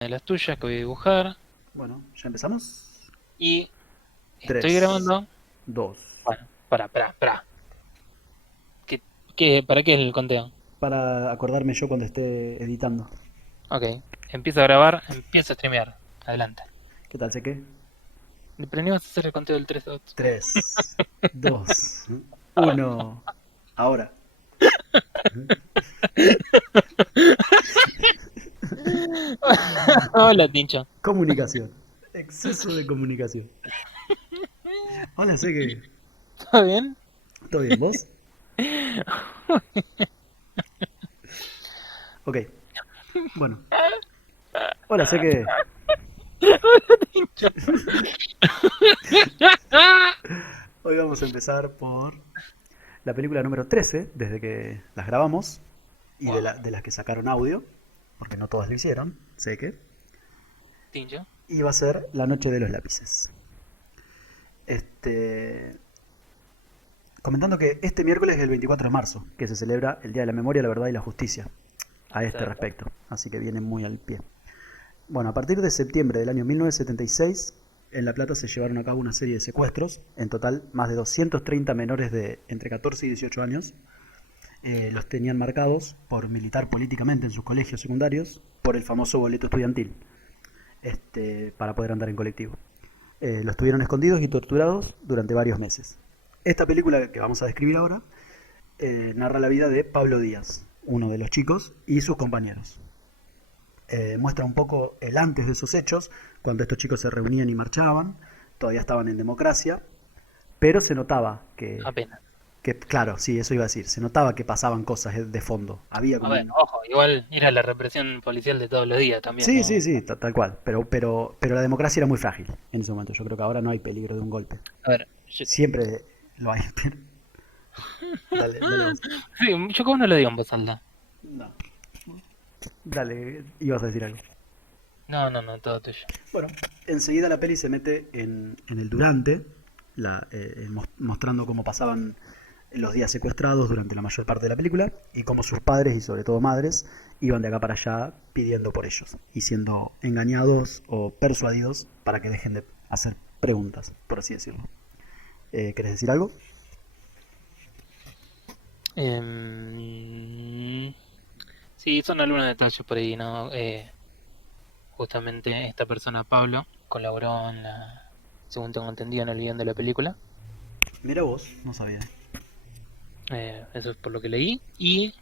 de las tuyas que voy a dibujar. Bueno, ¿ya empezamos? Y estoy 3, grabando. 2. Bueno, para. ¿Para qué es el conteo? Para acordarme yo cuando esté editando. Ok, empiezo a grabar, empiezo a streamear. Adelante. ¿Qué tal? ¿Sé qué? Pero ni vas a hacer el conteo del 3 2. 3, 2, 1. Ahora. Hola, Tincho. Comunicación. Exceso de comunicación. Hola, sé que. ¿Todo bien? ¿Todo bien? ¿Vos? Ok. Bueno. Hola, sé que. Tincho. Hoy vamos a empezar por la película número 13, desde que las grabamos, y Wow, de las que sacaron audio, porque no todas lo hicieron, sé que. Tincho. Y va a ser La Noche de los Lápices. Este, Comentando que este miércoles es el 24 de marzo, que se celebra el Día de la Memoria, la Verdad y la Justicia, a este Exacto. respecto, así que viene muy al pie. Bueno, a partir de septiembre del año 1976, en La Plata se llevaron a cabo una serie de secuestros, en total más de 230 menores de entre 14 y 18 años, los tenían marcados por militar políticamente en sus colegios secundarios por el famoso boleto estudiantil, para poder andar en colectivo. Los tuvieron escondidos y torturados durante varios meses. Esta película que vamos a describir ahora narra la vida de Pablo Díaz, uno de los chicos, y sus compañeros. Muestra un poco el antes de esos hechos, cuando estos chicos se reunían y marchaban, todavía estaban en democracia, pero se notaba Apenas. claro, sí, eso iba a decir, se notaba que pasaban cosas de fondo. Había A como ver, un... ojo, igual era la represión policial de todos los días también, Sí, sí, ¿no? sí, tal cual, pero la democracia era muy frágil en ese momento. Yo creo que ahora no hay peligro de un golpe. A ver, Siempre lo hay, pero... Dale, dale vos. sí, yo como no lo digo en voz alta. No. Dale, ibas a decir algo. No, todo tuyo. Bueno, enseguida la peli se mete en el durante, mostrando cómo pasaban los días secuestrados durante la mayor parte de la película y cómo sus padres y sobre todo madres iban de acá para allá pidiendo por ellos y siendo engañados o persuadidos para que dejen de hacer preguntas, por así decirlo. ¿Querés decir algo? Em, sí, son algunos detalles por ahí, ¿no? Justamente esta persona, Pablo, colaboró en según tengo entendido, en el guión de la película. Mira vos, no sabía. Eso es por lo que leí. Y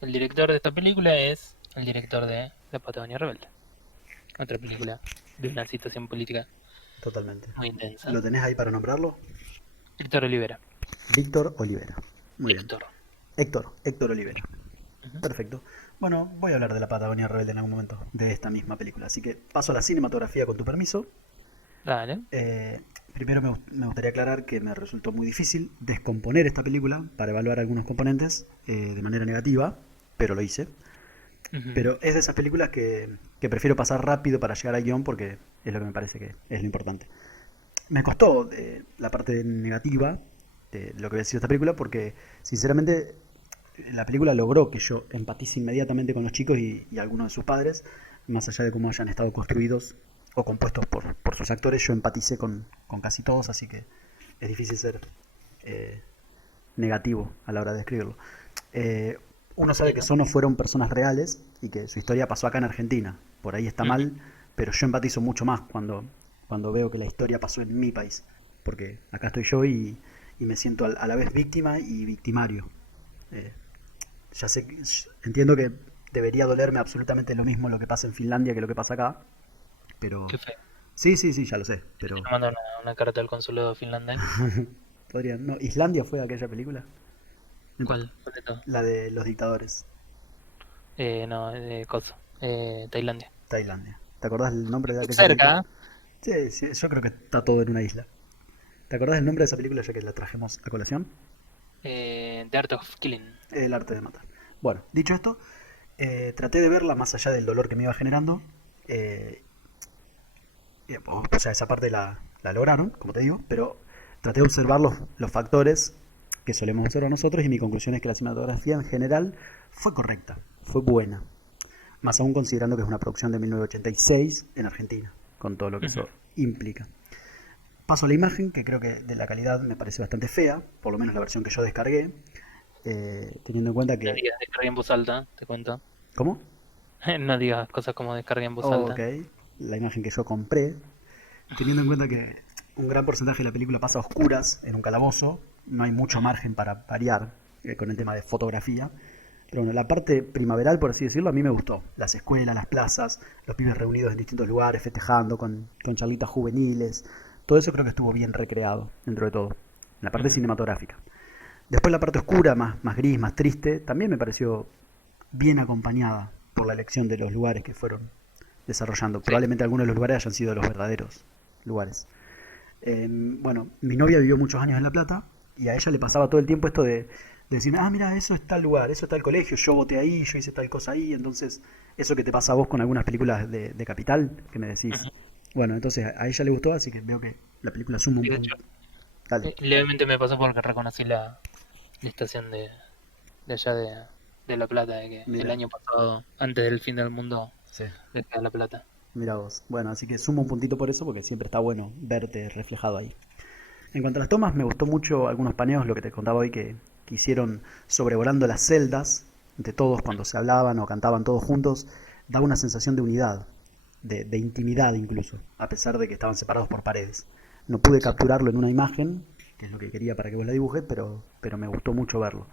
el director de esta película es el director de La Patagonia Rebelde. Otra película de una situación política Totalmente. muy intensa. ¿Lo tenés ahí para nombrarlo? Héctor Olivera. Víctor Olivera. Muy bien. Héctor. Héctor Olivera. Ujú. Perfecto. Bueno, voy a hablar de la Patagonia Rebelde en algún momento, de esta misma película. Así que paso a la cinematografía con tu permiso. Dale. Eh, Primero me gustaría aclarar que me resultó muy difícil descomponer esta película para evaluar algunos componentes de manera negativa, pero lo hice. Ujú. Pero es de esas películas que prefiero pasar rápido para llegar al guión porque es lo que me parece que es lo importante. Me costó la parte negativa de lo que voy a decir de esta película porque sinceramente la película logró que yo empatice inmediatamente con los chicos y algunos de sus padres, más allá de cómo hayan estado construidos o compuestos por sus actores, yo empaticé con casi todos, así que es difícil ser eh, negativo a la hora de escribirlo. Eh, Uno sabe que Entiendo. Sono fueron personas reales y que su historia pasó acá en Argentina. Por ahí está Ujú. mal, pero yo empatizo mucho más cuando veo que la historia pasó en mi país. Porque acá estoy yo y me siento a la vez víctima y victimario. Eh, ya sé, entiendo que debería dolerme absolutamente lo mismo lo que pasa en Finlandia que lo que pasa acá, pero Qué feo. sí, sí, sí, ya lo sé, Te pero mando una carta al consulado finlandés. podría, no, Islandia fue aquella película, no importa, ¿Cuál de todo? la de los dictadores, No, Coso. Tailandia. Tailandia. ¿Te acordás el nombre de aquella película? Cerca, ¿eh? Sí, sí, yo creo que está todo en una isla. ¿Te acordás el nombre de esa película ya que la trajimos a colación? The Art of Killing. El arte de matar. Bueno, dicho esto, traté de verla más allá del dolor que me iba generando. eh, o sea, esa parte la lograron, como te digo, pero traté de observar los factores que solemos observar nosotros y mi conclusión es que la cinematografía en general fue correcta, fue buena. Más aún considerando que es una producción de 1986 en Argentina, con todo lo que eso implica. Paso a la imagen, que creo que de la calidad me parece bastante fea, por lo menos la versión que yo descargué, teniendo en cuenta No que... digas descarga en voz alta, te cuento. ¿Cómo? No digas cosas como descarga en voz Oh, alta. ok, la imagen que yo compré, teniendo en cuenta que un gran porcentaje de la película pasa a oscuras en un calabozo, no hay mucho margen para variar con el tema de fotografía. Pero bueno, la parte primaveral, por así decirlo, a mí me gustó. Las escuelas, las plazas, los pibes reunidos en distintos lugares, festejando con charlitas juveniles. Todo eso creo que estuvo bien recreado, dentro de todo. En la parte cinematográfica. Después la parte oscura, más gris, más triste, también me pareció bien acompañada por la elección de los lugares que fueron desarrollando. Sí. Probablemente algunos de los lugares hayan sido los verdaderos lugares. Bueno, mi novia vivió muchos años en La Plata y a ella le pasaba todo el tiempo esto de decirme, ah, mira, eso es tal lugar, eso es tal colegio, yo voté ahí, yo hice tal cosa ahí, entonces eso que te pasa a vos con algunas películas de Capital, que me decís. Bueno, entonces a ella le gustó, así que veo que la película suma un Y de punto. hecho, Dale. levemente me pasó porque reconocí la estación de allá de La Plata, de que el Mira, año pasado, antes del fin del mundo, sí, dejé La Plata. mira vos. Bueno, así que sumo un puntito por eso, porque siempre está bueno verte reflejado ahí. En cuanto a las tomas, me gustó mucho algunos paneos, lo que te contaba hoy, que hicieron sobrevolando las celdas de todos cuando se hablaban o cantaban todos juntos, daba una sensación de unidad, de intimidad incluso, a pesar de que estaban separados por paredes. No pude Sí. capturarlo en una imagen, que es lo que quería para que vos la dibujes, pero me gustó mucho verlo.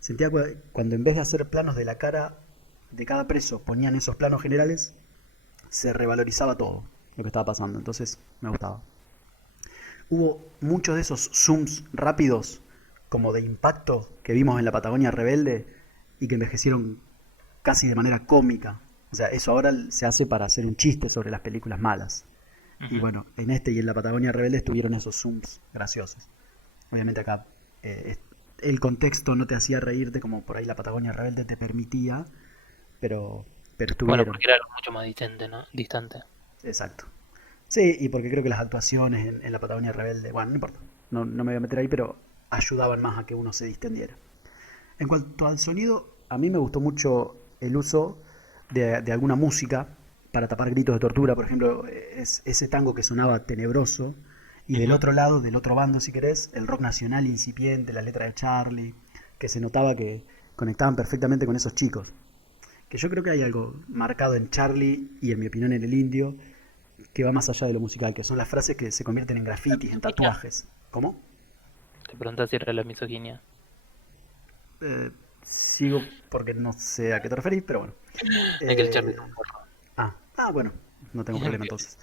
Sentía cuando en vez de hacer planos de la cara de cada preso ponían esos planos generales, se revalorizaba todo lo que estaba pasando, entonces me gustaba. Hubo muchos de esos zooms rápidos, como de impacto, que vimos en la Patagonia Rebelde y que envejecieron casi de manera cómica. O sea, eso ahora se hace para hacer un chiste sobre las películas malas. Y Ujú. bueno, en este y en la Patagonia Rebelde estuvieron esos zooms graciosos. Obviamente acá el contexto no te hacía reírte como por ahí la Patagonia Rebelde te permitía, pero Bueno, estuvieron. porque era algo mucho más distante, ¿no? Distante. Exacto. Sí, y porque creo que las actuaciones en la Patagonia Rebelde, bueno, no importa, no me voy a meter ahí, pero ayudaban más a que uno se distendiera. En cuanto al sonido, a mí me gustó mucho el uso de alguna música para tapar gritos de tortura. Por ejemplo, ese tango que sonaba tenebroso. Y del Ujú. otro lado, del otro bando, si querés, el rock nacional incipiente, la letra de Charlie, que se notaba que conectaban perfectamente con esos chicos. Que yo creo que hay algo marcado en Charlie y en mi opinión en el Indio que va más allá de lo musical, que son las frases que se convierten en ¿La grafitis, en misoginia? tatuajes. ¿Cómo? Te preguntas si era la misoginia. Eh, Sigo porque no sé a qué te referís, pero bueno. Es que el Charlie Eh, es un forro. bueno, no tengo problema entonces.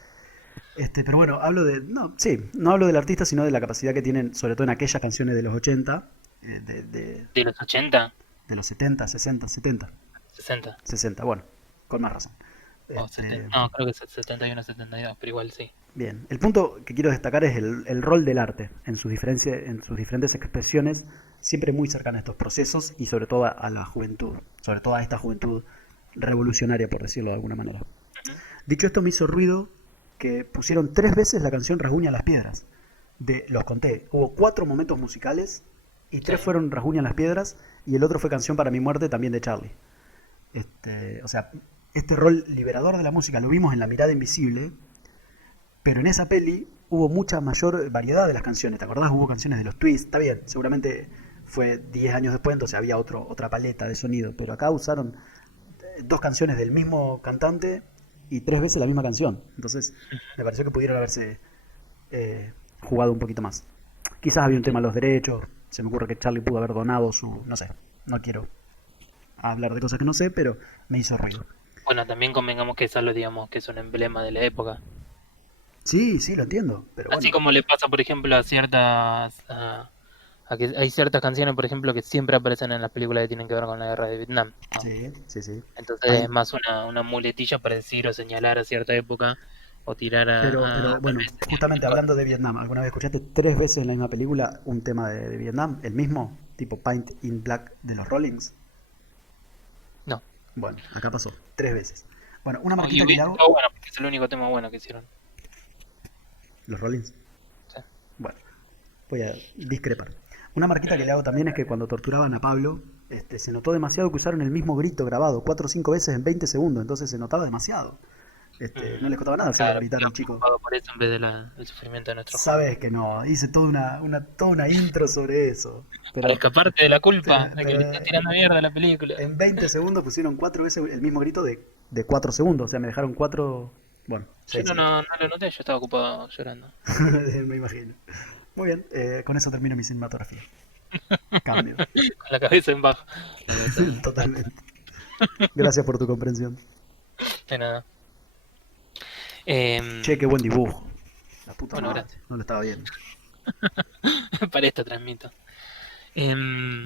Pero bueno, hablo de. No, sí, no hablo del artista, sino de la capacidad que tienen, sobre todo en aquellas canciones de los 80, ¿De los 80? de los 70, 60, 70, 60 60, bueno, con más razón. o Este, 70. No, creo que es 71 72, pero igual sí. Bien, el punto que quiero destacar es el rol del arte en sus diferentes expresiones, siempre muy cercana a estos procesos y sobre todo a la juventud, sobre todo a esta juventud revolucionaria, por decirlo de alguna manera. Dicho esto, me hizo ruido que pusieron 3 veces la canción Rasguña las Piedras. Los conté, hubo 4 momentos musicales y Sí. 3 fueron Rasguña las Piedras y el otro fue Canción para mi muerte, también de Charlie. O sea, este rol liberador de la música lo vimos en La mirada invisible, pero en esa peli hubo mucha mayor variedad de las canciones. ¿Te acordás? Hubo canciones de los Twists, está bien, seguramente fue 10 años después, entonces había otra paleta de sonido. Pero acá usaron 2 canciones del mismo cantante y 3 veces la misma canción. Entonces me pareció que pudieron haberse jugado un poquito más. Quizás había un Sí. tema de los derechos. Se me ocurre que Charlie pudo haber donado su... No sé, no quiero hablar de cosas que no sé, pero me hizo ruido. Bueno, también convengamos que Salo, digamos, que es un emblema de la época. Sí, sí, lo entiendo, pero Así bueno. como le pasa, por ejemplo, a ciertas... a que hay ciertas canciones, por ejemplo, que siempre aparecen en las películas que tienen que ver con la guerra de Vietnam, ¿no? Sí, sí, sí. Entonces es Hay, más una muletilla para decir o señalar a cierta época o tirar pero tal bueno, vez justamente hablando de Vietnam, ¿alguna vez escuchaste 3 veces en la misma película un tema de Vietnam? ¿El mismo? Tipo Paint in Black de los Rollings. no. Bueno, acá pasó, 3 veces. Bueno, una Y marquita que le hubiese hago. estado bueno, porque es el único tema bueno que hicieron. ¿Los Rollings? Sí. Bueno, voy a discrepar. Una marquita que le hago también es que cuando torturaban a Pablo Se notó demasiado que usaron el mismo grito grabado 4 o 5 veces en 20 segundos, entonces se notaba demasiado. No les costaba nada hacerlo Claro, gritar al estaba chico. preocupado por eso en vez de el sufrimiento de nuestro joven. Sabes que no, hice toda una intro sobre eso. Para Pero, escaparte de la culpa de que pero le estás tirando mierda a la película. en 20 segundos pusieron 4 veces el mismo grito de 4 segundos. O sea, me dejaron 4, bueno, Yo 6 no, y 8. no, no lo noté, yo estaba ocupado llorando. Me imagino. Muy bien, con eso termino mi cinematografía. Cambio. Con la cabeza en baja. La cabeza en- Totalmente. Gracias por tu comprensión. De nada. Che, qué buen dibujo. La puta Bueno, madre. gracias. No lo estaba viendo. Para esto transmito. Em,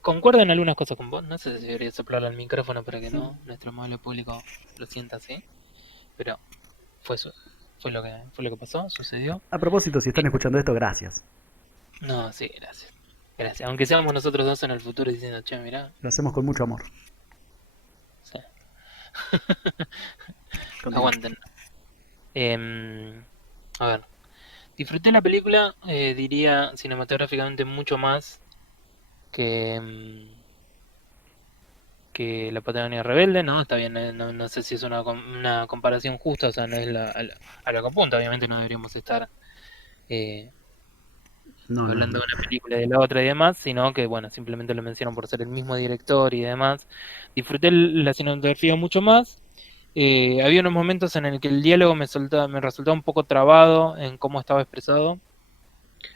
concuerdo en algunas cosas con vos. No sé si debería soplarle al micrófono para que no nuestro amable público lo sienta así. Pero fue, fue lo que pasó, sucedió. A propósito, si están escuchando esto, gracias. No, sí, gracias. Gracias. Aunque seamos nosotros dos en el futuro diciendo, che, mirá. Lo hacemos con mucho amor. Sí. Continúa. Aguanten. A ver. Disfruté la película, diría cinematográficamente mucho más que, que La Patagonia Rebelde, ¿no? Está bien, no, no sé si es una comparación justa, o sea, no es a lo que apunta, obviamente no deberíamos estar eh, No, no. hablando de una película y de la otra y demás, sino que, bueno, simplemente lo menciono por ser el mismo director y demás. Disfruté la cinematografía mucho más. Había unos momentos en el que el diálogo me resultaba un poco trabado en cómo estaba expresado.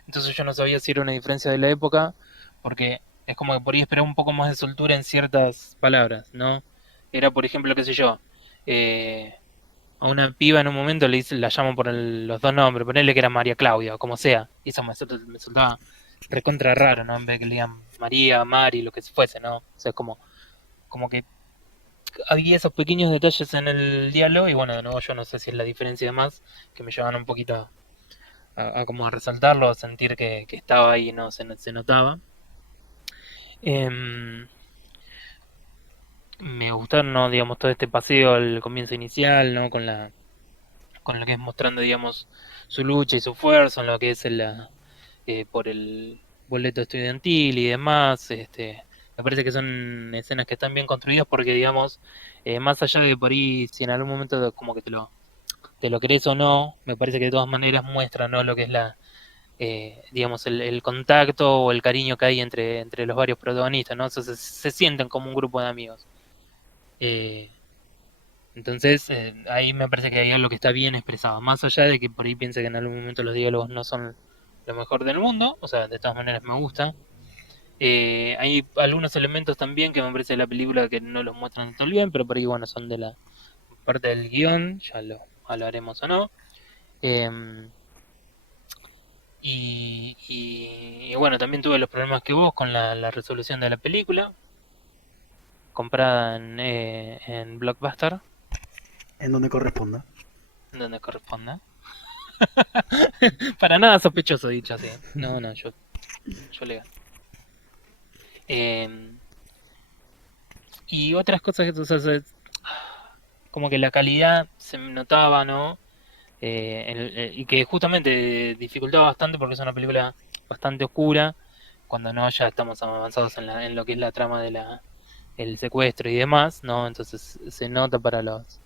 Entonces yo no sabía si era una diferencia de la época, porque es como que por ahí esperaba un poco más de soltura en ciertas palabras, ¿no? Era, por ejemplo, qué sé yo, eh, a una piba en un momento la llamo por los dos nombres, ponerle que era María Claudia o como sea, y eso me resultaba recontra raro, ¿no? En vez de que le digan María, Mari, lo que fuese, ¿no? O sea, como que había esos pequeños detalles en el diálogo y bueno, de nuevo yo no sé si es la diferencia de más que me llevan un poquito como a resaltarlo, a sentir que estaba ahí y no se notaba. Em, Me gustaron, ¿no? Digamos, todo este paseo al comienzo inicial, ¿no? Con lo que es mostrando, digamos, su lucha y su fuerza, en lo que es por el boleto estudiantil y demás. Me parece que son escenas que están bien construidas porque, digamos, más allá de por ahí, si en algún momento como que te lo crees o no, me parece que de todas maneras muestra, ¿no? Lo que es digamos, el contacto o el cariño que hay entre los varios protagonistas, ¿no? Se sienten como un grupo de amigos. Eh, entonces, ahí me parece que hay algo que está bien expresado. Más allá de que por ahí piense que en algún momento los diálogos no son lo mejor del mundo, o sea, de todas maneras me gusta. Hay algunos elementos también que me parece de la película que no los muestran todo bien, pero por ahí, bueno, son de la parte del guión, ya lo hablaremos o no. Eh, y bueno, también tuve los problemas que vos con la resolución de la película, comprada en Blockbuster, En donde corresponda. donde corresponda. Para nada sospechoso, dicho así. No, no, yo legal. Eh, y otras cosas que, o sea, como que la calidad se notaba, ¿no? Y que justamente dificultaba bastante porque es una película bastante oscura, cuando no ya estamos avanzados en lo que es la trama de el secuestro y demás, ¿no? Entonces se nota para los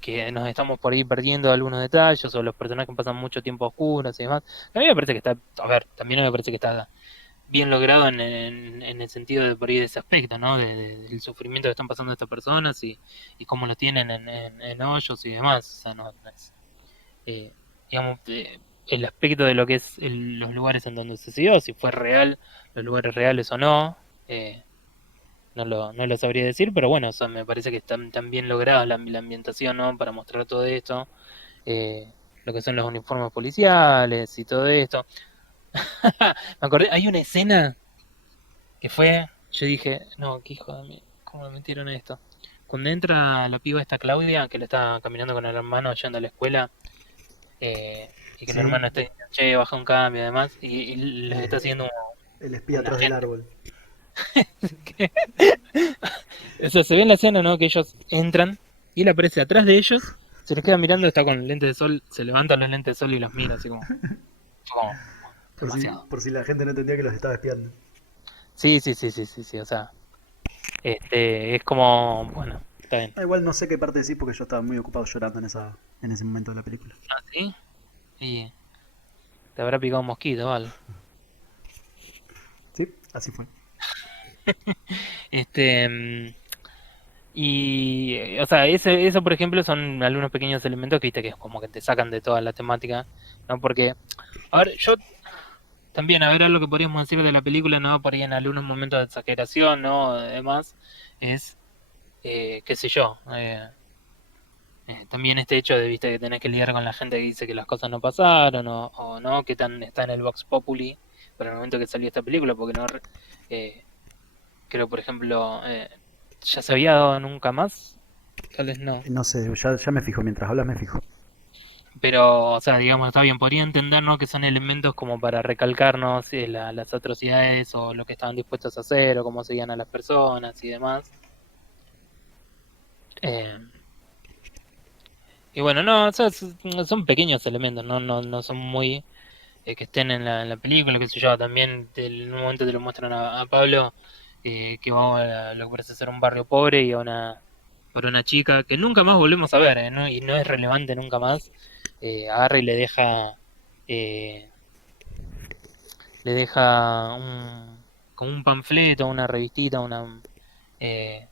que nos estamos por ahí perdiendo algunos detalles o los personajes pasan mucho tiempo oscuros y demás. A mí me parece que está, a ver, también me parece que está bien logrado en el sentido de por ahí de ese aspecto, ¿no? Del sufrimiento que están pasando estas personas y cómo lo tienen en hoyos y demás. O sea, no es, eh, digamos, el aspecto de lo que es los lugares en donde sucedió, si fue real, los lugares reales o no. No lo sabría decir, pero bueno, o sea, me parece que están tan bien logradas la ambientación, ¿no? Para mostrar todo esto, eh, lo que son los uniformes policiales y todo esto. Me acordé, hay una escena que fue, yo dije, no, qué hijo de mí, ¿cómo me metieron esto? Cuando entra la piba esta Claudia, que le está caminando con el hermano yendo a la escuela, y que el Sí. hermano está diciendo, che, baja un cambio, además, y les está haciendo El espía una atrás del gente. árbol. O sea, se ve en la escena, ¿no? Que ellos entran y él aparece atrás de ellos, se les queda mirando, está con lentes de sol, se levantan los lentes de sol y los mira así como. Fue como demasiado. por si la gente no entendía que los estaba espiando. Sí, sí, sí, sí, sí, sí, o sea, es como, bueno, está bien. Ah, igual no sé qué parte decir porque yo estaba muy ocupado llorando en ese momento de la película. ¿Ah, sí? Y te habrá picado un mosquito o algo. Sí, así fue. Este, y, o sea, eso, por ejemplo, son algunos pequeños elementos que, viste, que es como que te sacan de toda la temática, ¿no? Porque, a ver, yo también, a ver, algo que podríamos decir de la película, ¿no? Por ahí en algunos momentos de exageración, ¿no? Además, es, qué sé yo, también este hecho de, viste, que tenés que lidiar con la gente que dice que las cosas no pasaron o no, que tan, está en el Vox Populi por el momento que salió esta película, porque no, eh, creo, por ejemplo, ya se había dado nunca más, tal vez no. No sé, ya me fijo, mientras hablas me fijo. Pero, o sea, digamos, está bien, podría entendernos que son elementos como para recalcarnos las atrocidades o lo que estaban dispuestos a hacer o cómo seguían a las personas y demás. Eh, y bueno, no, o sea, son pequeños elementos, no son muy que estén en la película, qué sé yo. También en un momento te lo muestran a Pablo que va a lo que parece ser un barrio pobre y a por una chica que nunca más volvemos a ver, ¿no? Y no es relevante nunca más. Agarra y eh, le deja como un panfleto, una revistita, eh,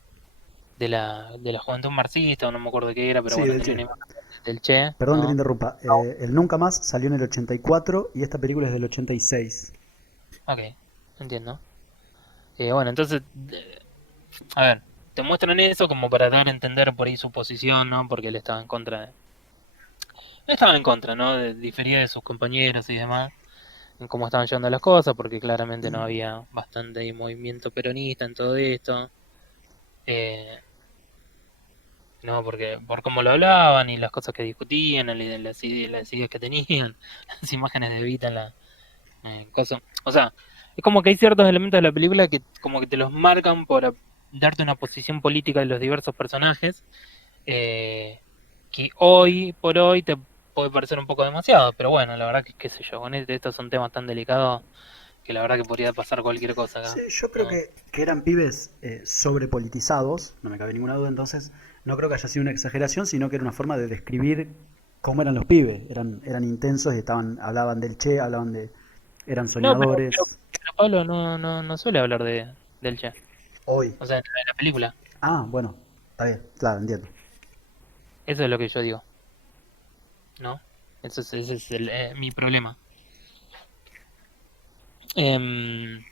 de la Juventud Marxista, o no me acuerdo de qué era, pero Sí, bueno, del tenía Che. una imagen del Che, Perdón que te ¿no? interrumpa. El Nunca Más salió en el 84 y esta película es del 86. Ok, entiendo. Bueno, entonces, a ver, te muestran eso como para dar a entender por ahí su posición, ¿no? Porque él estaba en contra no estaba en contra, ¿no? Difería de sus compañeros y demás, en cómo estaban llevando las cosas, porque claramente no había bastante ahí movimiento peronista en todo esto. Eh, no, porque por cómo lo hablaban y las cosas que discutían, las ideas que tenían, las imágenes de Evita en la cosa. O sea, es como que hay ciertos elementos de la película que como que te los marcan por darte una posición política de los diversos personajes, eh, que hoy por hoy te puede parecer un poco demasiado, pero bueno, la verdad que qué sé yo, con estos son temas tan delicados que la verdad que podría pasar cualquier cosa Sí, acá, yo creo ¿no? que eran pibes sobrepolitizados, no me cabe ninguna duda, entonces no creo que haya sido una exageración, sino que era una forma de describir cómo eran los pibes. Eran intensos y hablaban del Che, eran No, pero soñadores. Pablo no suele hablar del Che. Hoy. O sea, en la película. Ah, bueno, está bien, claro, entiendo. Eso es lo que yo digo, ¿no? Ese es mi problema. Em,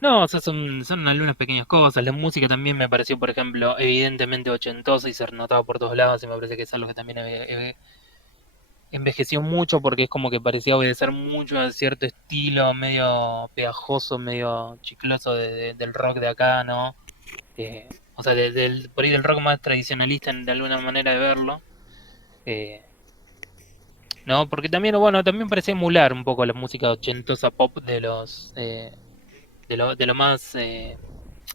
no, o sea, son algunas pequeñas cosas. La música también me pareció, por ejemplo, evidentemente ochentosa y se notaba por todos lados y me parece que es algo que también envejeció mucho porque es como que parecía obedecer mucho a cierto estilo medio pegajoso, medio chicloso del rock de acá, ¿no? O sea, por ahí del rock más tradicionalista de alguna manera de verlo. Eh, no, porque también, bueno, también parecía emular un poco la música ochentosa pop de lo más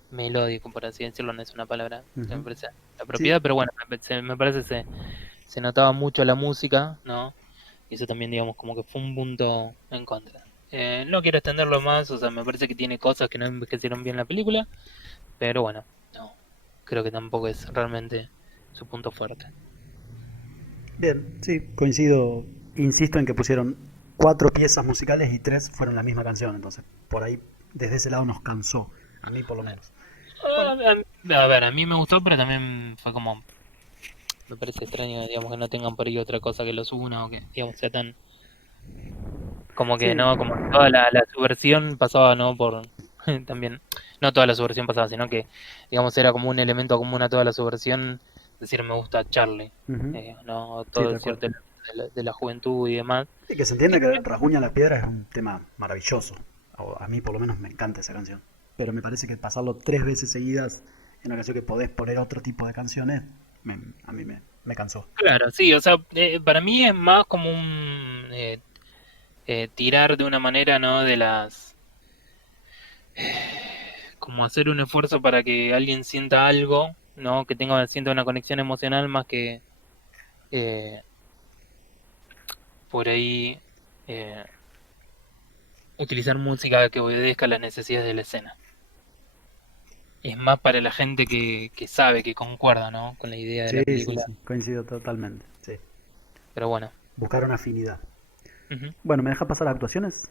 melódico, por así decirlo, no es una palabra que Ujú. me parece la Sí, propiedad, pero bueno, me parece se notaba mucho la música, ¿no? Y eso también, digamos, como que fue un punto en contra. No quiero extenderlo más, o sea, me parece que tiene cosas que no envejecieron bien la película, pero bueno, no, creo que tampoco es realmente su punto fuerte. bien, sí, coincido. Insisto en que pusieron cuatro piezas musicales y tres fueron la misma canción, entonces por ahí desde ese lado nos cansó, a mí por lo menos. Ah, Bueno, a ver, a mí me gustó, pero también fue como, me parece extraño, digamos, que no tengan por ahí otra cosa que los una o que, digamos, sea tan, como que sí, no, como que toda la subversión pasaba, ¿no? También, no toda la subversión pasaba, sino que, digamos, era como un elemento común a toda la subversión, decir me gusta Charlie, ujú, ¿no? sí, Todo tal cual. cierto elemento de la juventud y demás. Y que se entiende que Rasguña las Piedras es un tema maravilloso. A mí por lo menos me encanta esa canción. Pero me parece que pasarlo tres veces seguidas en una canción que podés poner otro tipo de canciones, a mí me cansó. Claro, sí, o sea, para mí es más como un tirar de una manera, ¿no? Como hacer un esfuerzo para que alguien sienta algo, ¿no? Que sienta una conexión emocional más que eh, por ahí. eh, utilizar música que obedezca a las necesidades de la escena. Es más para la gente que sabe, que concuerda, ¿no? Con la idea de Sí, la sí, película. sí, coincido totalmente. Sí. Pero bueno. Buscaron afinidad. Ujú. Bueno, ¿me deja pasar a actuaciones?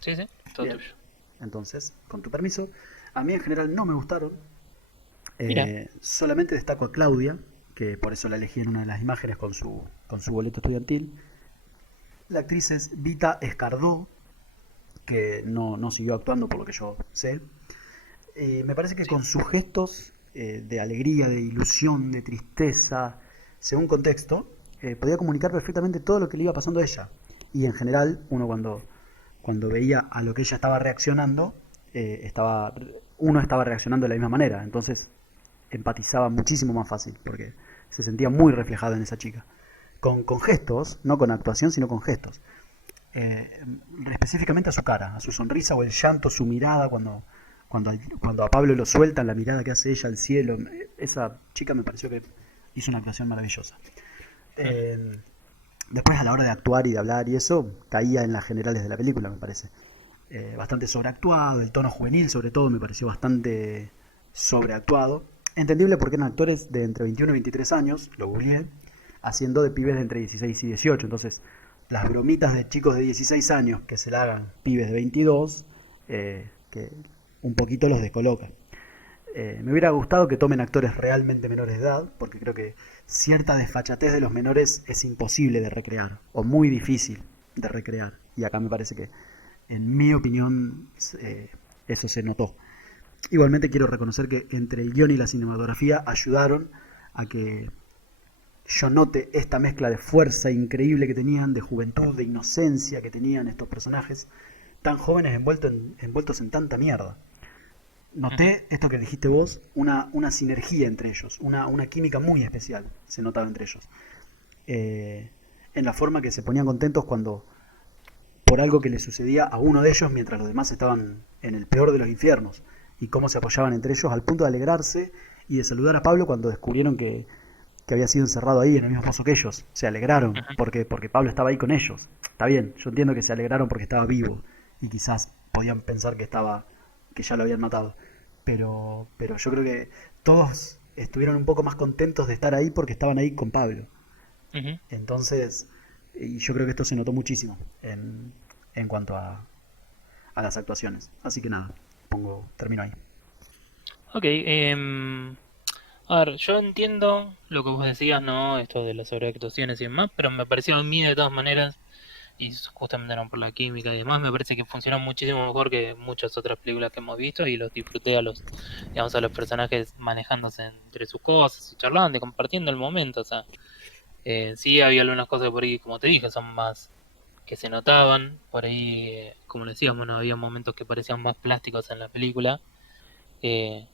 Sí, sí, todo Bien. tuyo. Entonces, con tu permiso, a mí en general no me gustaron. Mira. Solamente destaco a Claudia, que por eso la elegí en una de las imágenes con su boleto estudiantil. La actriz es Vita Escardó, que no siguió actuando por lo que yo sé. Me parece que Sí. con sus gestos de alegría, de ilusión, de tristeza, según contexto, podía comunicar perfectamente todo lo que le iba pasando a ella. Y en general, uno cuando veía a lo que ella estaba reaccionando, uno estaba reaccionando de la misma manera. Entonces empatizaba muchísimo más fácil, porque se sentía muy reflejado en esa chica. Con gestos, no con actuación, sino con gestos. Eh, Específicamente a su cara, a su sonrisa o el llanto, su mirada cuando a Pablo lo sueltan, la mirada que hace ella al cielo. Esa chica me pareció que hizo una actuación maravillosa. Ujú. Eh, Después a la hora de actuar y de hablar y eso, caía en las generales de la película, me parece. Bastante sobreactuado, el tono juvenil sobre todo me pareció bastante sobreactuado. Entendible porque eran actores de entre 21 y 23 años, lo googleé, haciendo de pibes de entre 16 y 18. Entonces, las bromitas de chicos de 16 años que se la hagan pibes de 22, que un poquito los descoloca. Me hubiera gustado que tomen actores realmente menores de edad, porque creo que cierta desfachatez de los menores es imposible de recrear, o muy difícil de recrear. Y acá me parece que, en mi opinión, eso se notó. Igualmente quiero reconocer que entre el guión y la cinematografía ayudaron a que yo note esta mezcla de fuerza increíble que tenían, de juventud, de inocencia que tenían estos personajes, tan jóvenes envueltos en tanta mierda. Ujú. Noté esto que dijiste vos, una sinergia entre ellos, una química muy especial se notaba entre ellos. Eh, en la forma que se ponían contentos cuando por algo que le sucedía a uno de ellos mientras los demás estaban en el peor de los infiernos, y cómo se apoyaban entre ellos al punto de alegrarse y de saludar a Pablo cuando descubrieron que había sido encerrado ahí en el mismo pozo que ellos. Se alegraron Ujú. porque Pablo estaba ahí con ellos. Está bien, yo entiendo que se alegraron porque estaba vivo y quizás podían pensar que ya lo habían matado. Pero yo creo que todos estuvieron un poco más contentos de estar ahí porque estaban ahí con Pablo. Ujú. Entonces, y yo creo que esto se notó muchísimo en cuanto a las actuaciones. Así que nada, termino ahí. Ok, a ver, yo entiendo lo que vos decías, ¿no? Esto de las sobreactuaciones y demás, pero me pareció a mí de todas maneras, y justamente no por la química y demás, me parece que funcionó muchísimo mejor que muchas otras películas que hemos visto y los disfruté digamos, a los personajes manejándose entre sus cosas y charlando y compartiendo el momento, o sea, sí había algunas cosas por ahí, como te dije, son más que se notaban, por ahí, como decíamos, bueno, había momentos que parecían más plásticos en la película, eh,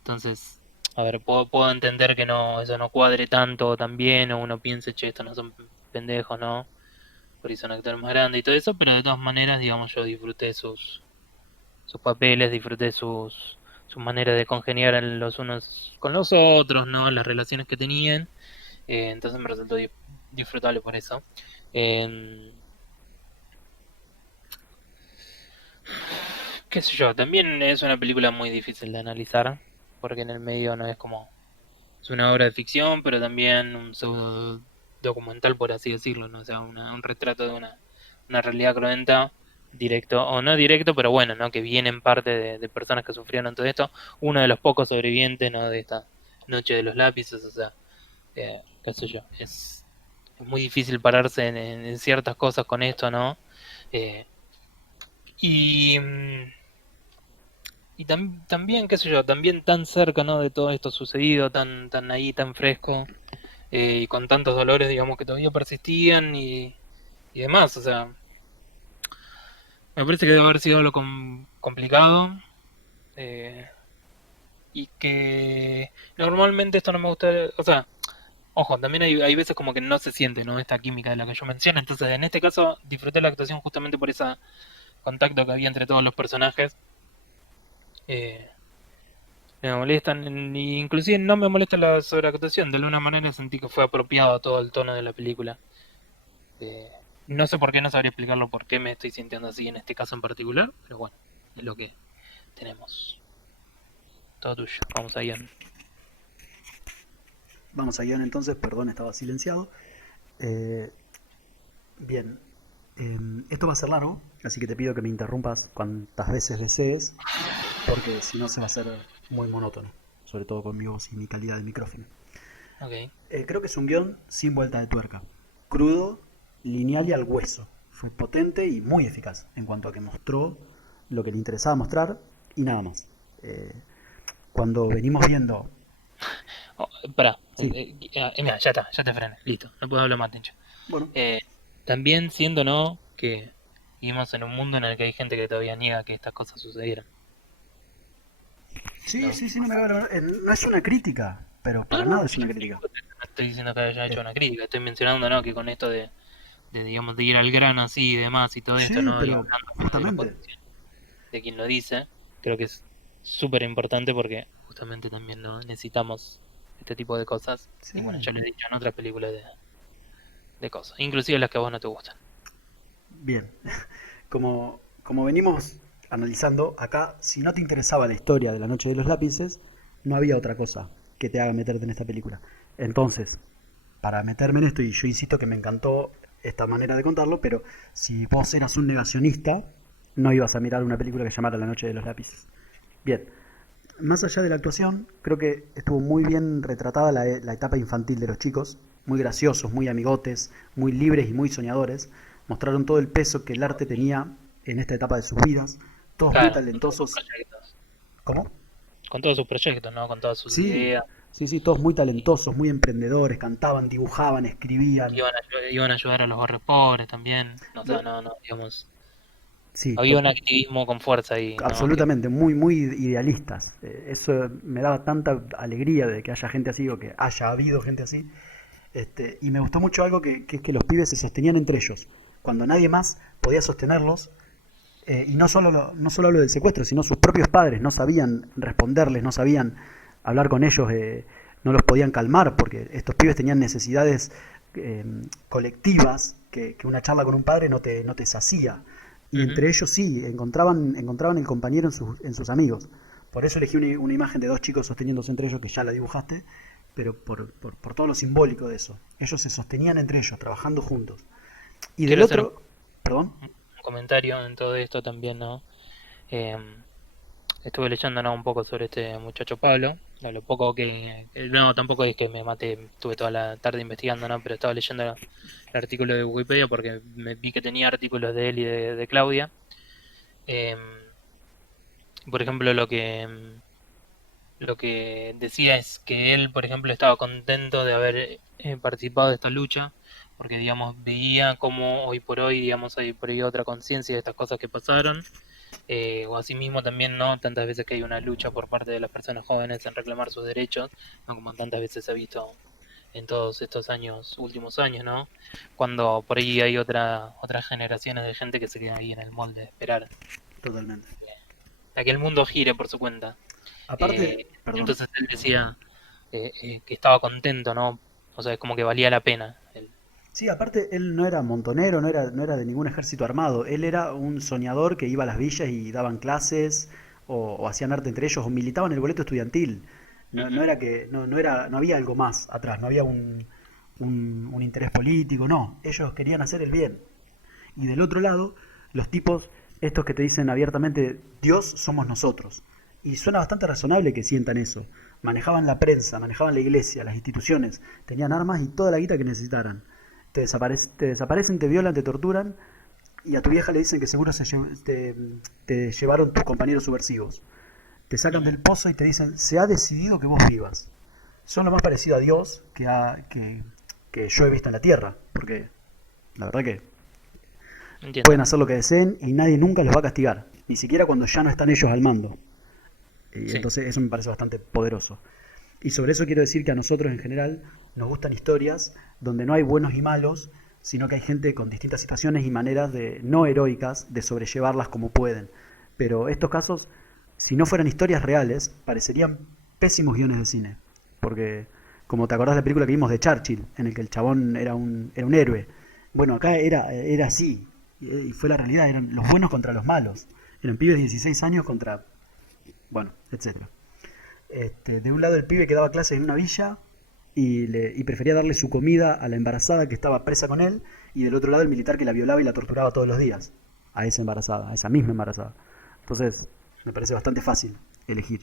entonces, a ver, puedo entender que no, eso no cuadre tanto también, o uno piense, che, estos no son pendejos, ¿no? Por eso son actores más grandes y todo eso, pero de todas maneras, digamos, yo disfruté sus papeles, disfruté sus maneras de congeniar en los unos con los otros, ¿no? Las relaciones que tenían, entonces me resultó disfrutable por eso. Eh, Qué sé yo, también es una película muy difícil de analizar, porque en el medio no es como es una obra de ficción, pero también un pseudo documental, por así decirlo, ¿no? O sea, un retrato de una realidad cruenta, directo o no directo, pero bueno, ¿no? Que viene en parte de personas que sufrieron todo esto. Uno de los pocos sobrevivientes, ¿no? De esta noche de los lápices, o sea, qué sé yo, es muy difícil pararse en ciertas cosas con esto, ¿no? Eh, y, también, qué sé yo, también tan cerca, ¿no? De todo esto sucedido, tan ahí, tan fresco y con tantos dolores, digamos, que todavía persistían y demás. O sea, me parece que debe haber sido algo complicado eh, y que normalmente esto no me gusta. O sea, ojo, también hay veces como que no se siente, ¿no? Esta química de la que yo menciono. Entonces, en este caso, disfruté la actuación justamente por ese contacto que había entre todos los personajes. Eh, Me molestan, inclusive no me molesta la sobreactuación, de alguna manera sentí que fue apropiado todo el tono de la película. No sé por qué, no sabría explicarlo por qué me estoy sintiendo así en este caso en particular, pero bueno, es lo que tenemos. Todo tuyo. Vamos a ir. Vamos a guión entonces, perdón, estaba silenciado. Eh, bien, esto va a ser largo, así que te pido que me interrumpas cuantas veces desees, porque si no se va a hacer muy monótono, sobre todo con mi voz y mi calidad de micrófono. Ok. Creo que es un guión sin vuelta de tuerca, crudo, lineal y al hueso. Fue potente y muy eficaz en cuanto a que mostró lo que le interesaba mostrar y nada más. Eh, Cuando venimos viendo... Oh, pará. Sí, Mira, ya te frené. Listo. No puedo hablar más, Tincho. bueno. Eh, También siendo, ¿no? Que vivimos en un mundo en el que hay gente que todavía niega que estas cosas sucedieran. Sí, No, sí, sí, no me cabe no es una crítica, pero para no, nada es yo una crítica. no estoy diciendo que haya Eh, hecho una crítica. Estoy mencionando, ¿no? Que con esto de, digamos, de ir al grano así y demás y todo esto, sí, ¿no? Y pero hablando de la justamente, posición de quien lo dice, creo que es súper importante porque justamente también ¿no? necesitamos este tipo de cosas. sí. Y bueno, ya lo he dicho en otras películas de cosas, inclusive las que a vos no te gustan. Bien, como venimos analizando, acá, si no te interesaba la historia de la Noche de los Lápices, no había otra cosa que te haga meterte en esta película. Entonces, para meterme en esto, y yo insisto que me encantó esta manera de contarlo, pero si vos eras un negacionista, no ibas a mirar una película que llamara La Noche de los Lápices. Bien, más allá de la actuación, creo que estuvo muy bien retratada la etapa infantil de los chicos, muy graciosos, muy amigotes, muy libres y muy soñadores. Mostraron todo el peso que el arte tenía en esta etapa de sus vidas, todos muy Claro, con todos sus talentosos. proyectos, ¿Cómo? con todos sus proyectos, ¿no? Con todas sus Sí, ideas, sí, sí, todos muy talentosos, muy emprendedores, cantaban, dibujaban, escribían. iban a ayudar a los barrios pobres también, no sé, No, no, digamos, sí, había un activismo con fuerza ahí, ¿no? Que absolutamente, muy, muy idealistas. Eso me daba tanta alegría de que haya gente así o que haya habido gente así. Y me gustó mucho algo que es que los pibes se sostenían entre ellos. Cuando nadie más podía sostenerlos, y no solo hablo del secuestro, sino sus propios padres no sabían responderles, no sabían hablar con ellos, no los podían calmar, porque estos pibes tenían necesidades eh, colectivas que una charla con un padre no te sacía. Y ujú, entre ellos sí, encontraban el compañero en sus amigos. Por eso elegí una imagen de dos chicos sosteniéndose entre ellos, que ya la dibujaste, pero por todo lo simbólico de eso. Ellos se sostenían entre ellos, trabajando juntos. Y del quiero hacer otro, perdón, un comentario en todo esto también, ¿no? Eh, Estuve leyendo ¿no? un poco sobre este muchacho Pablo, lo poco no, tampoco es que me mate, estuve toda la tarde investigando, ¿no? Pero estaba leyendo el artículo de Wikipedia porque me vi que tenía artículos de él y de Claudia. Eh, por ejemplo, lo que decía es que él, por ejemplo, estaba contento de haber participado de esta lucha, porque, digamos, veía como hoy por hoy, digamos, hay por ahí otra conciencia de estas cosas que pasaron, o asimismo también, ¿no? Tantas veces que hay una lucha por parte de las personas jóvenes en reclamar sus derechos, ¿no? Como tantas veces se ha visto en todos estos años, últimos años, ¿no? Cuando por ahí hay otras generaciones de gente que se queda ahí en el molde de esperar totalmente. a que el mundo gire por su cuenta. Aparte, perdón, Entonces él decía que estaba contento, ¿no? O sea, es como que valía la pena. sí, aparte él no era montonero, no era de ningún ejército armado, él era un soñador que iba a las villas y daban clases o hacían arte entre ellos o militaban el boleto estudiantil. No era que, no había algo más atrás, no había un interés político, no, ellos querían hacer el bien. Y del otro lado, los tipos, estos que te dicen abiertamente, Dios somos nosotros. Y suena bastante razonable que sientan eso. Manejaban la prensa, manejaban la iglesia, las instituciones, tenían armas y toda la guita que necesitaran. Te desaparecen, te violan, te torturan y a tu vieja le dicen que seguro te llevaron tus compañeros subversivos. Te sacan del pozo y te dicen, se ha decidido que vos vivas. Son lo más parecido a Dios que yo he visto en la tierra, porque la verdad que Entiendo. pueden hacer lo que deseen y nadie nunca los va a castigar, ni siquiera cuando ya no están ellos al mando. Y Sí. entonces eso me parece bastante poderoso. Y sobre eso quiero decir que a nosotros en general nos gustan historias donde no hay buenos y malos, sino que hay gente con distintas situaciones y maneras de no heroicas de sobrellevarlas como pueden. Pero estos casos, si no fueran historias reales, parecerían pésimos guiones de cine. Porque, como te acordás de la película que vimos de Churchill, en el que el chabón era un héroe, Bueno, acá era así, y fue la realidad, eran los buenos contra los malos. Eran pibes de 16 años contra, bueno, etcétera. De un lado el pibe que daba clases en una villa y prefería darle su comida a la embarazada que estaba presa con él, y del otro lado el militar que la violaba y la torturaba todos los días, a esa embarazada, a esa misma embarazada. Entonces, me parece bastante fácil elegir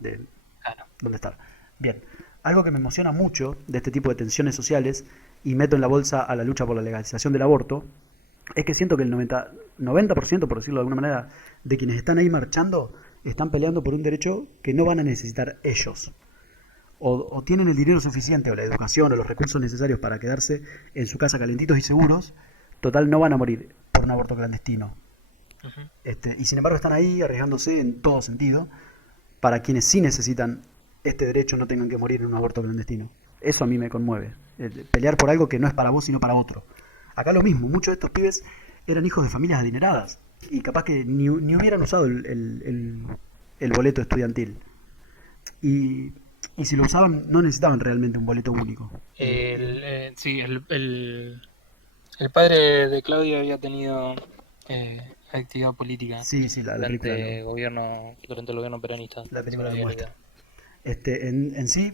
de Claro. dónde estar. Bien, algo que me emociona mucho de este tipo de tensiones sociales y meto en la bolsa a la lucha por la legalización del aborto, es que siento que el 90% por decirlo de alguna manera, de quienes están ahí marchando, están peleando por un derecho que no van a necesitar ellos. O tienen el dinero suficiente, o la educación, o los recursos necesarios para quedarse en su casa calentitos y seguros, total no van a morir por un aborto clandestino. Ujú. Y sin embargo están ahí arriesgándose en todo sentido para quienes sí necesitan este derecho no tengan que morir en un aborto clandestino. Eso a mí me conmueve. Pelear por algo que no es para vos sino para otro. Acá lo mismo, muchos de estos pibes eran hijos de familias adineradas y capaz que ni hubieran usado el boleto estudiantil. Y, y si lo usaban no necesitaban realmente un boleto único. Sí, el padre de Claudia había tenido actividad política Sí, sí, la película durante el gobierno peronista, la eso película lo lo había muestra. leído. En sí,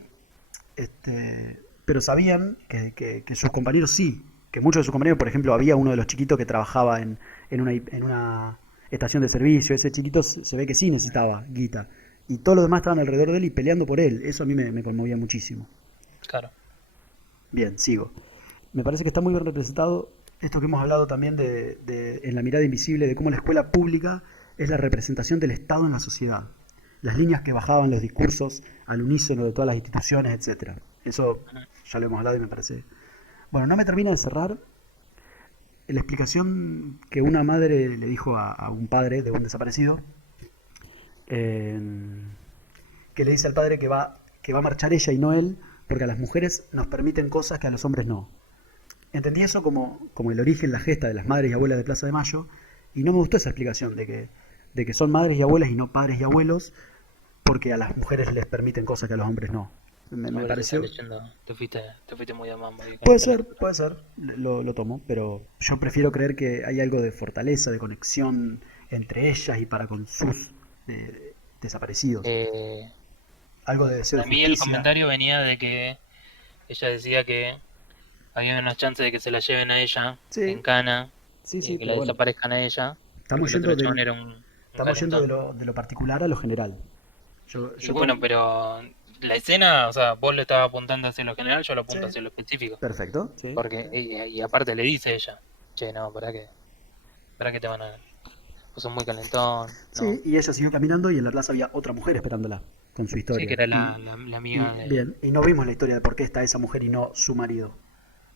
pero sabían que sus compañeros sí, que muchos de sus compañeros, por ejemplo, había uno de los chiquitos que trabajaba en una estación de servicio, ese chiquito se ve que sí necesitaba guita, y todos los demás estaban alrededor de él y peleando por él, eso a mí me conmovía muchísimo. Claro. Bien, sigo. Me parece que está muy bien representado esto que hemos hablado también en la mirada invisible, de cómo la escuela pública es la representación del Estado en la sociedad. Las líneas que bajaban los discursos al unísono de todas las instituciones, etcétera. Eso Ujú. ya lo hemos hablado y me parece... Bueno, no me termina de cerrar la explicación que una madre le dijo a un padre de un desaparecido, eh, que le dice al padre que va a marchar ella y no él, porque a las mujeres nos permiten cosas que a los hombres no. Entendí eso como el origen, la gesta de las madres y abuelas de Plaza de Mayo, y no me gustó esa explicación de que son madres y abuelas y no padres y abuelos, porque a las mujeres les permiten cosas que a los hombres no. Me Me parece que estás pareció... leyendo, te fuiste muy a mambo ahí con esta lectura. Puede ser, lo tomo, pero yo prefiero creer que hay algo de fortaleza, de conexión entre ellas y para con sus desaparecidos. Eh, Algo de deseo de para mí el justicia. comentario venía de que ella decía que había una chance de que se la lleven a ella Sí, en cana sí, y sí, que la pero bueno, desaparezcan a ella, porque estamos el otro yendo chabón del, era un estamos yendo calentón. de lo particular a lo general. Y Yo bueno, tomo... pero la escena, o sea, vos lo estabas apuntando hacia lo general, yo lo Sí, apunto hacia lo específico. perfecto, sí. Porque, y aparte le dice ella, che, no, para que te van a... Vos sos muy calentón, Sí, ¿no? y ella siguió caminando y en la plaza había otra mujer esperándola con su Sí, que historia. era Y, la y amiga de... bien, y no vimos la historia de por qué está esa mujer y no su marido.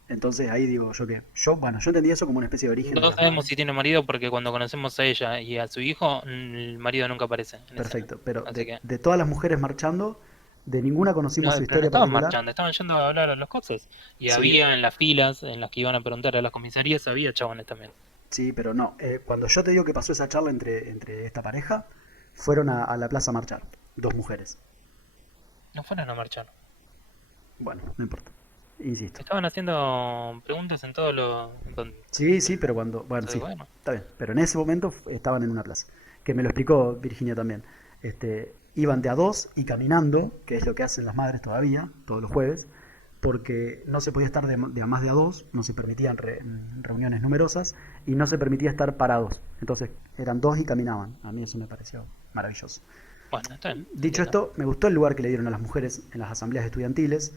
Entonces ahí digo yo que, bueno, yo entendí eso como una especie de origen de No las sabemos si madres. tiene marido porque cuando conocemos a ella y a su hijo, el marido nunca aparece en escena. Perfecto, pero Así que... de todas las mujeres marchando, de ninguna No, conocimos su pero no historia estaban particular. marchando, estaban yendo a hablar a los cosas. Y Sí, había en las filas en las que iban a preguntar a las comisarías, había chabones también. sí, pero no. Cuando yo te digo que pasó esa charla entre esta pareja, fueron a la plaza a marchar, dos mujeres. No fueron a marchar. Bueno, no importa, insisto. Estaban haciendo preguntas en todo Sí, sí, pero cuando... Bueno, Entonces, sí, bueno, está bien. Pero en ese momento estaban en una plaza. Que me lo explicó Virginia también. Iban de a dos y caminando, que es lo que hacen las madres todavía, todos los jueves, porque no se podía estar de a más de a dos, no se permitían reuniones numerosas y no se permitía estar parados. Entonces eran dos y caminaban. A mí eso me pareció maravilloso. bueno, está bien, Dicho entiendo. esto, me gustó el lugar que le dieron a las mujeres en las asambleas estudiantiles,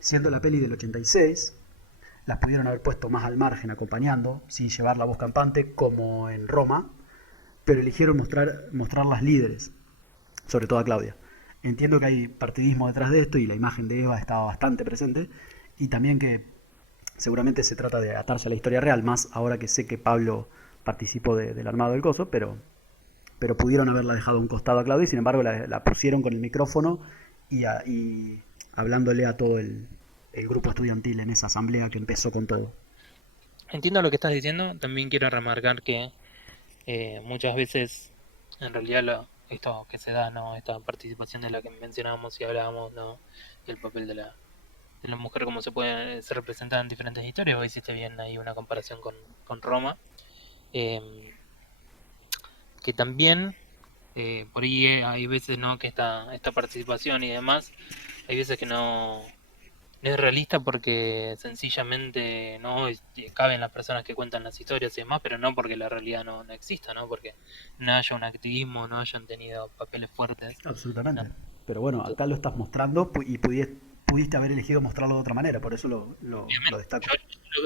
siendo la peli del 86, las pudieron haber puesto más al margen acompañando, sin llevar la voz campante como en Roma, pero eligieron mostrarlas líderes, sobre todo a Claudia. Entiendo que hay partidismo detrás de esto y la imagen de Eva estaba bastante presente y también que seguramente se trata de atarse a la historia real, más ahora que sé que Pablo participó del armado del coso, pero pudieron haberla dejado a un costado a Claudia y sin embargo la pusieron con el micrófono y hablándole a todo el grupo estudiantil en esa asamblea que empezó con todo. Entiendo lo que estás diciendo. También quiero remarcar que muchas veces, en realidad, esto que se da, ¿no? Esta participación de la que mencionábamos y hablábamos, ¿no? Y el papel de de la mujer como se puede ser representada en diferentes historias. Vos hiciste bien ahí una comparación con Roma. Eh, que también por ahí hay veces, ¿no?, que esta participación y demás, hay veces que no es realista porque sencillamente no caben las personas que cuentan las historias y demás, pero no porque la realidad no exista, ¿no? Porque no haya un activismo, no hayan tenido papeles fuertes, ¿no? Absolutamente. Pero bueno, Entonces, acá lo estás mostrando y pudiste haber elegido mostrarlo de otra manera, por eso lo obviamente, destaco.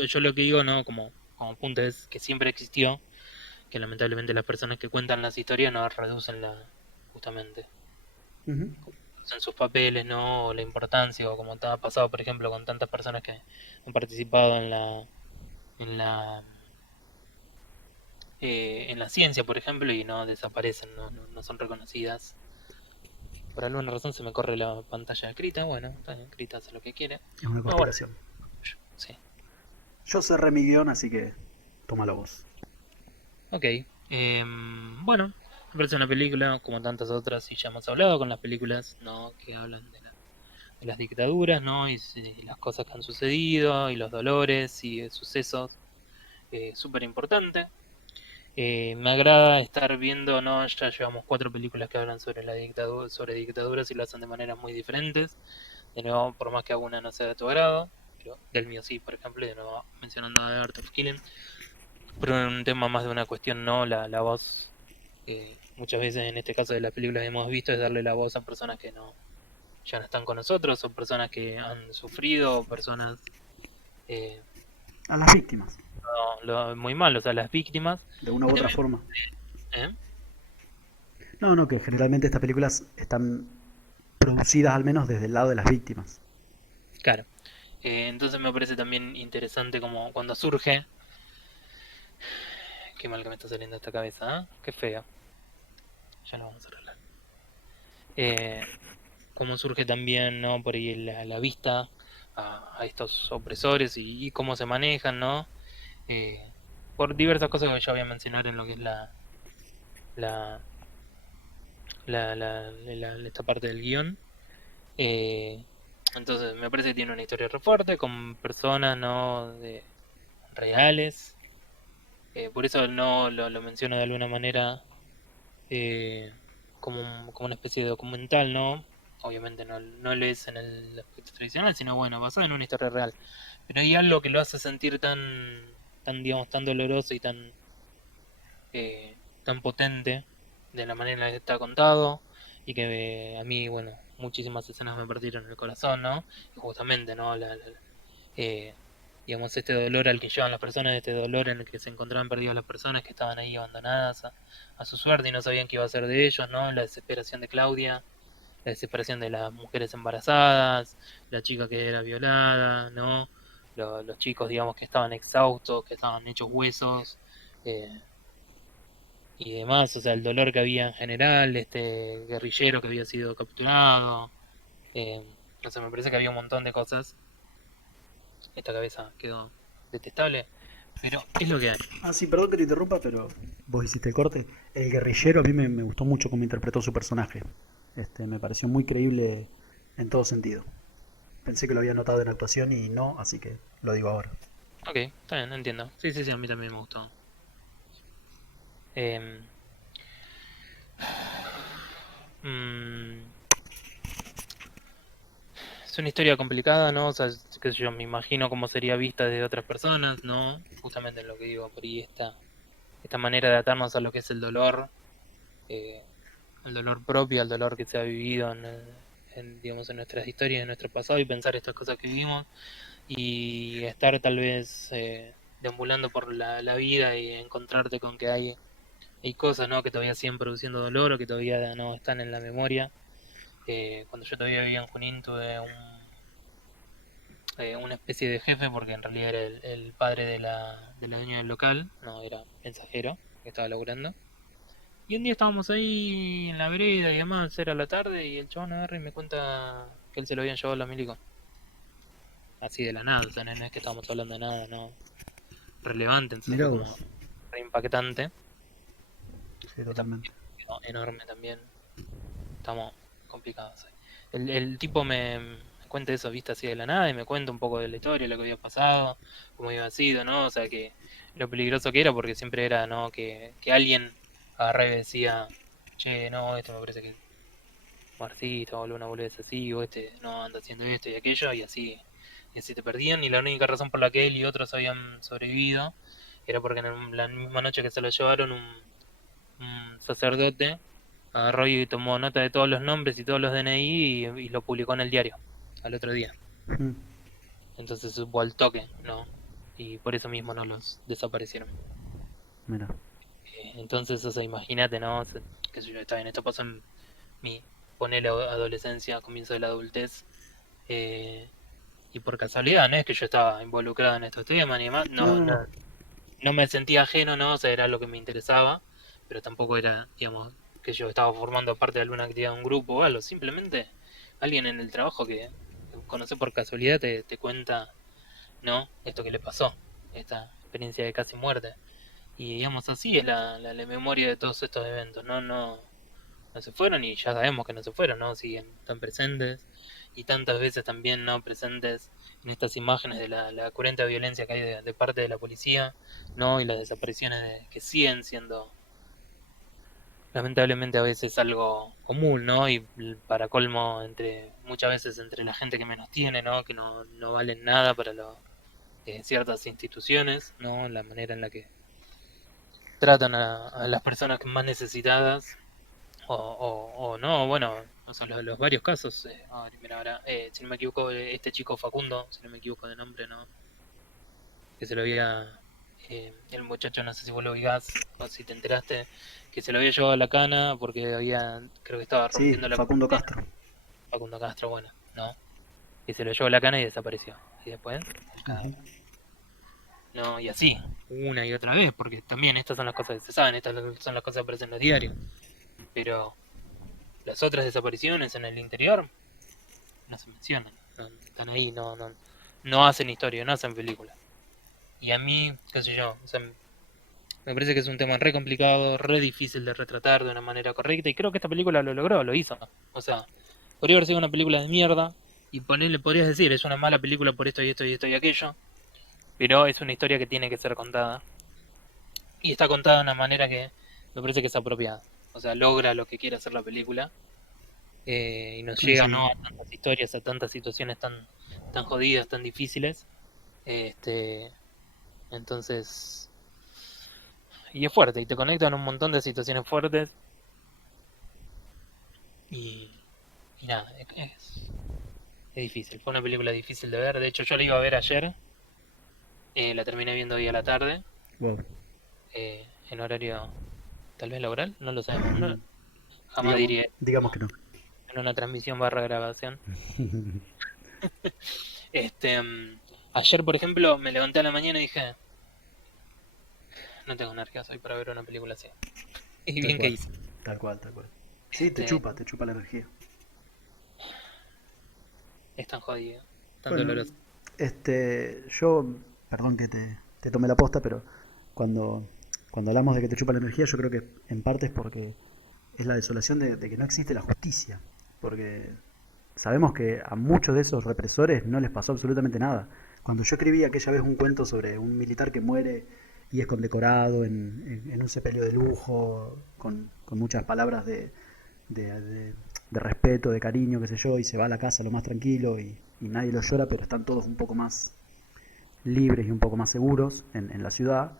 yo lo que digo, ¿no?, como punto es que siempre existió, que lamentablemente las personas que cuentan las historias no reducen justamente Ujú. en sus papeles, ¿no? O la importancia, o como te ha pasado, por ejemplo, con tantas personas que han participado en la ciencia, por ejemplo, y no desaparecen, no son reconocidas. Por alguna razón se me corre la pantalla escrita, bueno, está bien, escrita hace lo que quiere. Es una No, bueno, conspiración. sí. Yo cerré mi guión, así que tómalo vos. Ok. Bueno, me parece una película, como tantas otras, y ya hemos hablado con las películas, ¿no?, que hablan de las dictaduras, ¿no? Y las cosas que han sucedido, y los dolores y sucesos, súper importante. Me agrada estar viendo, ¿no? Ya llevamos 4 películas que hablan sobre la dictadura, sobre dictaduras, y lo hacen de maneras muy diferentes. De nuevo, por más que alguna no sea de tu agrado, pero del mío sí, por ejemplo, y de nuevo mencionando a The Art of Killing, pero en un tema más de una cuestión, ¿no? La voz, muchas veces en este caso de las películas que hemos visto, es darle la voz a personas que ya no están con nosotros, o personas que han sufrido, o personas eh, A las víctimas, muy mal, o sea, las víctimas. de una u Y otra también, forma. ¿eh? No, no, que generalmente estas películas están producidas al menos desde el lado de las víctimas. Claro. Entonces me parece también interesante como cuando surge. Qué mal que me está saliendo esta cabeza, ¿eh? Qué feo. Ya lo vamos a arreglar. Eh, Cómo surge también, ¿no?, por ahí la vista a estos opresores, y cómo se manejan, ¿no? Eh, por diversas cosas que yo voy a mencionar en lo que es la, esta parte del guión. Eh, entonces me parece que tiene una historia re fuerte, con personas, ¿no?, reales. Por eso no lo menciono de alguna manera, eh, como una especie de documental, ¿no? Obviamente no lo es en el aspecto tradicional, sino bueno, basado en una historia real. Pero hay algo que lo hace sentir digamos, tan doloroso y tan potente de la manera en la que está contado, y que a mí, bueno, muchísimas escenas me partieron el corazón, ¿no? Y justamente, ¿no? Eh, digamos, este dolor al que llevan las personas, este dolor en el que se encontraban perdidas las personas que estaban ahí abandonadas a su suerte y no sabían qué iba a ser de ellos, ¿no? La desesperación de Claudia, la desesperación de las mujeres embarazadas, la chica que era violada, ¿no? Los chicos, digamos, que estaban exhaustos, que estaban hechos huesos, eh, y demás, o sea, el dolor que había en general, este guerrillero que había sido capturado, eh, no sé, me parece que había un montón de cosas. Esta cabeza quedó detestable, pero es lo que hay. Ah, sí, perdón que te interrumpa, pero vos hiciste el corte. El guerrillero a mí me gustó mucho cómo interpretó su personaje. Me pareció muy creíble en todo sentido. Pensé que lo había notado en actuación y no, así que lo digo ahora. Ok, está bien, entiendo. Sí, sí, sí, a mí también me gustó. Eh, mm, es una historia complicada, ¿no? O sea, qué sé yo, me imagino cómo sería vista de otras personas, ¿no? Justamente en lo que digo, por ahí esta manera de atarnos a lo que es eh, el dolor propio, al dolor que se ha vivido digamos, en nuestras historias, en nuestro pasado, y pensar estas cosas que vivimos, y estar tal vez deambulando por la vida y encontrarte con que hay cosas, ¿no?, que todavía siguen produciendo dolor, o que todavía no están en la memoria. Cuando yo todavía vivía en Junín, tuve una especie de jefe, porque en realidad era el padre de la dueña del local, no era mensajero que estaba laburando. Y un día estábamos ahí en la vereda y demás, era la tarde, y el chabón agarra y me cuenta que él se lo habían llevado a los milicos. Así de la nada, o sea, no es que estábamos hablando de nada, no relevante, entonces Mirá fue como vos. re impactante. Sí, Esta totalmente. enorme también, estamos complicados ahí. El tipo me cuente eso, viste, así de la nada, y me cuenta un poco de la historia, lo que había pasado, cómo había sido, ¿no? O sea, que lo peligroso que era, porque siempre era, ¿no? Que alguien agarraba y decía, che, no, esto me parece que Marcito o una boludez así, o este no anda haciendo esto y aquello, y así te perdían, y la única razón por la que él y otros habían sobrevivido era porque en la misma noche que se lo llevaron, un sacerdote agarró y tomó nota de todos los nombres y todos los DNI y lo publicó en el diario al otro día. Mm, Entonces supo al toque, ¿no? Y por eso mismo no los desaparecieron. mira. Entonces, o sea, imagínate, ¿no? O sea, qué sé yo, está bien, esto pasó en mi, ponele adolescencia, comienzo de la adultez, eh, y por casualidad, no es que yo estaba involucrado en estos temas ni más, No, no, no, no, no. no me sentía ajeno, ¿no? O sea, era lo que me interesaba, pero tampoco era, digamos, que yo estaba formando parte de alguna actividad de un grupo o algo, simplemente alguien en el trabajo que conoce por casualidad te cuenta, ¿no? Esto que le pasó, esta experiencia de casi muerte. Y digamos así es la memoria de todos estos eventos, ¿no? No se fueron y ya sabemos que no se fueron, ¿no? Siguen tan presentes y tantas veces también no presentes en estas imágenes de la cruenta violencia que hay de parte de la policía, ¿no? Y las desapariciones que siguen siendo lamentablemente a veces algo común, ¿no? Y para colmo, muchas veces entre la gente que menos tiene, ¿no? Que no valen nada para ciertas instituciones, ¿no? La manera en la que tratan a las personas más necesitadas o no, bueno, o sea, los varios casos. Mira, ahora, si no me equivoco, este chico Facundo, si no me equivoco de nombre, ¿no? Que se lo había. El muchacho, no sé si vos lo ubicás o si te enteraste, que se lo había llevado a la cana porque creo que estaba Sí, rompiendo la Facundo cuarentena. Castro. Facundo Castro, bueno, ¿no? Que se lo llevó a la cana y desapareció. Y después, el Ujú. cadáver. No, y así, una y otra vez, porque también estas son las cosas que se saben, estas son las cosas que aparecen en los diarios. Pero las otras desapariciones en el interior no se mencionan, están ahí, no hacen historia, no hacen película. Y a mí, qué sé yo, o sea, me parece que es un tema re complicado, re difícil de retratar de una manera correcta, y creo que esta película lo logró, lo hizo. O sea, podría haber sido una película de mierda, y podrías decir, es una mala película por esto y esto y esto y aquello, pero es una historia que tiene que ser contada. Y está contada de una manera que me parece que es apropiada. O sea, logra lo que quiere hacer la película, y nos llega, Coincido. ¿no? A tantas historias, a tantas situaciones tan jodidas, tan difíciles. Este, entonces, y es fuerte, y te conecta en un montón de situaciones fuertes, y, y nada, es difícil. Fue una película difícil de ver. De hecho, yo la iba a ver ayer, la terminé viendo hoy a la tarde, Wow. en horario tal vez laboral, no lo sabemos. No, jamás Digamos, diría digamos que no. en una transmisión barra grabación. Este, ayer, por ejemplo, me levanté a la mañana y dije, no tengo energías hoy para ver una película así. Y Tal bien que cual. hice. Tal cual, tal cual. Sí, Este, te chupa la energía. es tan jodido, tan Bueno, doloroso. yo, perdón que te tome la posta, pero cuando, cuando hablamos de que te chupa la energía, yo creo que en parte es porque es la desolación de que no existe la justicia. Porque sabemos que a muchos de esos represores no les pasó absolutamente nada. Cuando yo escribí aquella vez un cuento sobre un militar que muere y es condecorado en un sepelio de lujo, con muchas palabras de, de- de respeto, de cariño, qué sé yo, y se va a la casa lo más tranquilo y nadie lo llora, pero están todos un poco más libres y un poco más seguros en la ciudad,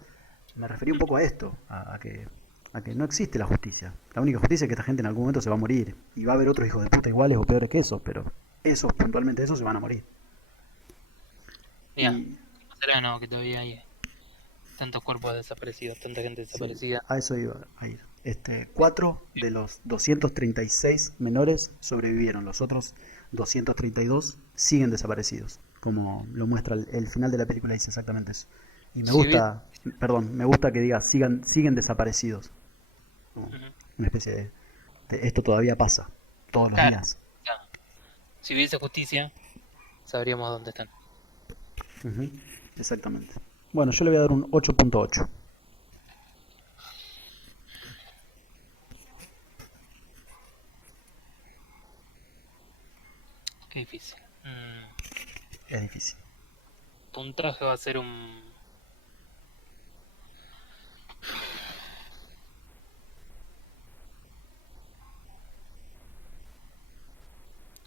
me refería un poco a esto, a que no existe la justicia. La única justicia es que esta gente en algún momento se va a morir. Y va a haber otros hijos de puta iguales o peores que esos, pero esos, puntualmente esos, se van a morir. Mira, Y ¿cómo será, no? Que todavía hay tantos cuerpos desaparecidos, tanta gente sí, desaparecida. a eso iba a ir. 4 de los 236 menores sobrevivieron. Los otros 232 siguen desaparecidos. Como lo muestra el final de la película, dice exactamente eso. Y me Si hubiese, gusta, perdón, me gusta que diga siguen desaparecidos. Como ujú, una especie de esto todavía pasa, todos los claro, días. claro. Si hubiese justicia, sabríamos dónde están. Ujú, exactamente. Bueno, yo le voy a dar un 8.8. Qué difícil. Mm, Es difícil. puntaje va a ser un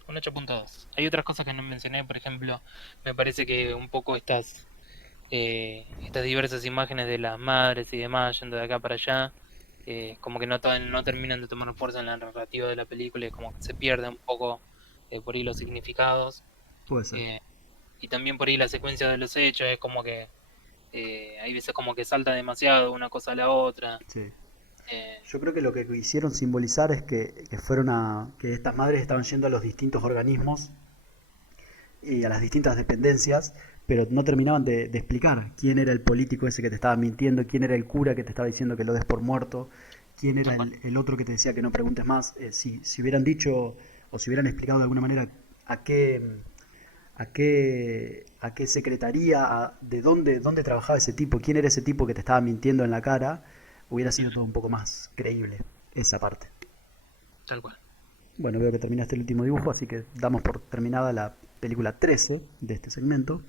8.2. Hay otras cosas que no mencioné, por ejemplo, me parece que un poco estas diversas imágenes de las madres y demás yendo de acá para allá, como que no terminan de tomar fuerza en la narrativa de la película, y como que se pierden un poco por ahí los significados. Puede ser. eh, y también por ahí la secuencia de los hechos es como que hay veces como que salta demasiado una cosa a la otra. Sí. eh, Yo creo que lo que quisieron simbolizar es que fueron que estas madres estaban yendo a los distintos organismos y a las distintas dependencias, pero no terminaban de explicar quién era el político ese que te estaba mintiendo, quién era el cura que te estaba diciendo que lo des por muerto, quién era Tal cual. el otro que te decía que no preguntes más. Si hubieran dicho o si hubieran explicado de alguna manera a a qué secretaría, dónde trabajaba ese tipo, quién era ese tipo que te estaba mintiendo en la cara, hubiera sido todo un poco más creíble esa parte. Tal cual. Bueno, veo que terminaste el último dibujo, así que damos por terminada la película 13 de este segmento.